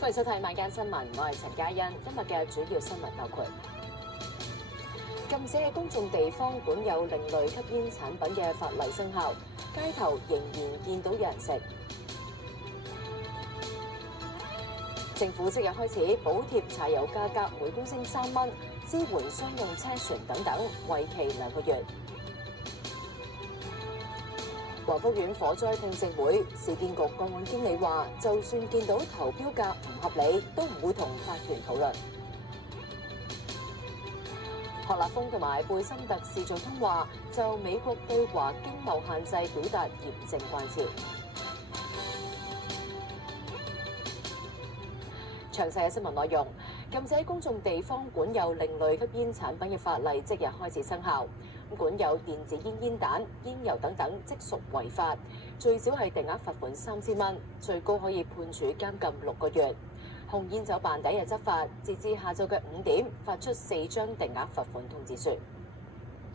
歡迎收睇晚間新聞，我係陳嘉欣。今日嘅主要新聞包括：禁止喺公眾地方管有另類吸煙產品嘅法例生效，街頭仍然見到有人食。政府即日開始補貼柴油價格每公升3蚊，支援商用車船等等，為期2個月。華福苑火災聽證會，市建局個案經理話，就算見到投標價唔合理，都唔會同法團討論。何立峰同埋貝森特視像通話，就美國對華經貿限制表達嚴正關切。詳細嘅新聞內容，禁止喺公眾地方管有另類吸煙產品嘅法例即日開始生效。管有電子煙煙彈、煙油等等，即屬違法，最少係定額罰款3000蚊，最高可以判處監禁6個月。控煙酒辦第一日執法，截至下晝嘅5點，發出4張定額罰款通知書。